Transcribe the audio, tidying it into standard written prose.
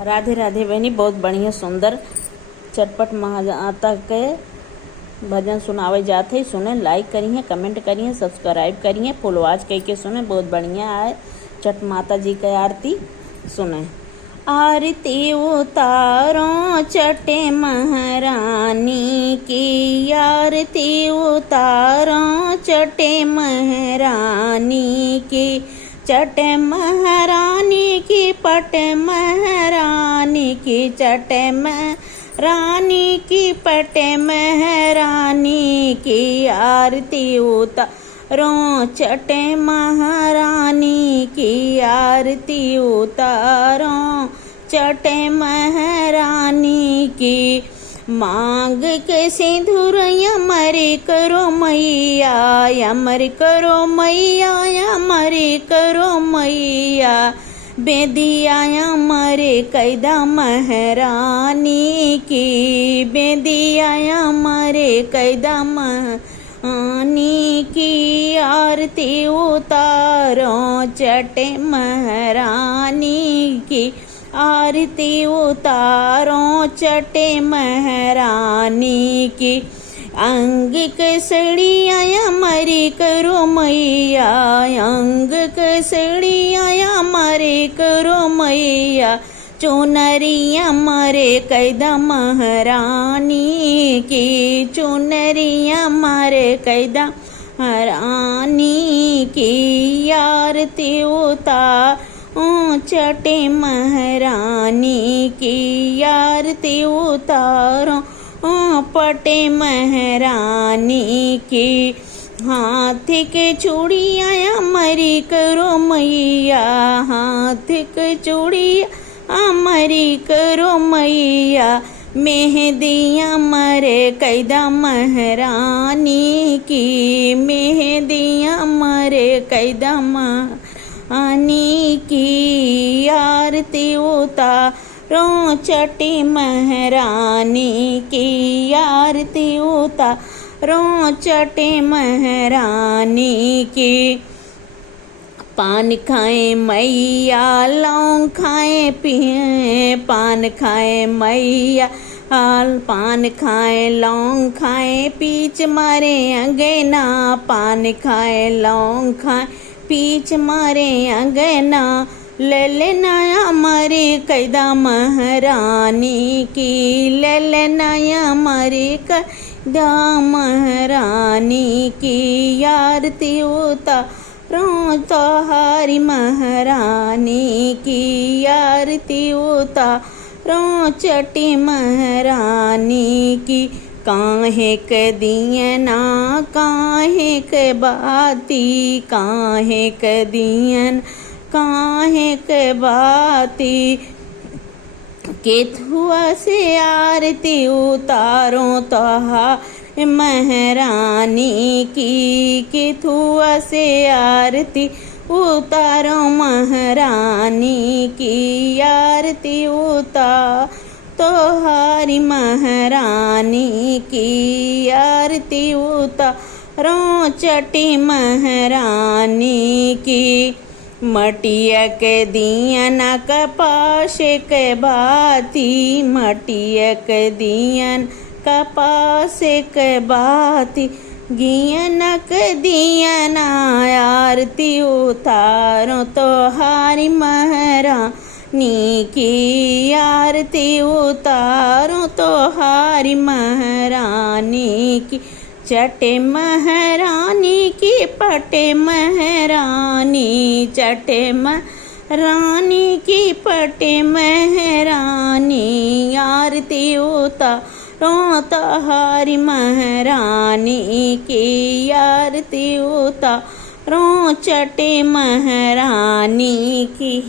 राधे राधे बहनी। बहुत बढ़िया सुंदर चटपट महामाता के भजन सुनावे जाते ही सुने। लाइक करिए, कमेंट करिए, सब्सक्राइब करिए, फुलवाज कह के सुने। बहुत बढ़िया है छठ माता जी के आरती सुने। आरती उतारो चटे महारानी की, आरती उतारो चटे महारानी की, चट महारानी की, पट महारानी की, चट महारानी की, पट महारानी की, आरती उतारो चट महारानी की, आरती उतारो चट महारानी की। मांग के सिंदूर अमर करो मैया, अमर करो मैया, अमर करो मैया, बेदिया अमर कैदा महारानी की, बेदिया अमर कैदा महारानी की, आरती उतारो चट महारानी की, आरती उतारो चटे महारानी की। अंग कसड़िया अमर करो मैया, अंग कसड़िया अमर करो मैया, चुनरिया मरे कैदा महारानी की, चुनरिया मरे कैदा महारानी की, आरती उतार चटे महारानी की, आरती उतारो पटे महारानी की। हाथ के चूड़िया अमरी करो मैया, हाथ के चूड़िया अमरी करो मैया, मेहंदिया मरे कैदा महारानी की, मेहंदिया मरे कैदा महारानी की, आरती उतारो चटी महारानी की, आरती उतारो चटी महारानी की। पान खाए मैया, लौंग खाए पिए, पान खाए मैया, पान खाए लौंग खाए, पीच मारे अंगना, पान खाए लौंग खाए, पीच मारे अंगना, ललना अमरे कैदा महारानी की, ललना अमरे कैदा महारानी की, आरती उतारो तोहारी महारानी की, आरती उतारो चटी महारानी की। काहे के दियना काहे के बाती, काहे के दियन काहे के बाती, केथुआ से आरती उतारो तोहार महारानी की, केथुआ से आरती उतारो महारानी की, आरती उतार तोहारी महारानी की, आरती उतारो चटी महारानी की। मटिया के दियना कपास के बाती, मटिया के दियन कपास के बाती, गियना के दियना आरती उतारो तोहारी महारानी की, आरती उतारो तोहारी महारानी की, चटे महारानी की, पटे महारानी, चटे महारानी की, पटे महारानी, आरती उतारो तोहारी महारानी की, आरती उतारो चटे महारानी की।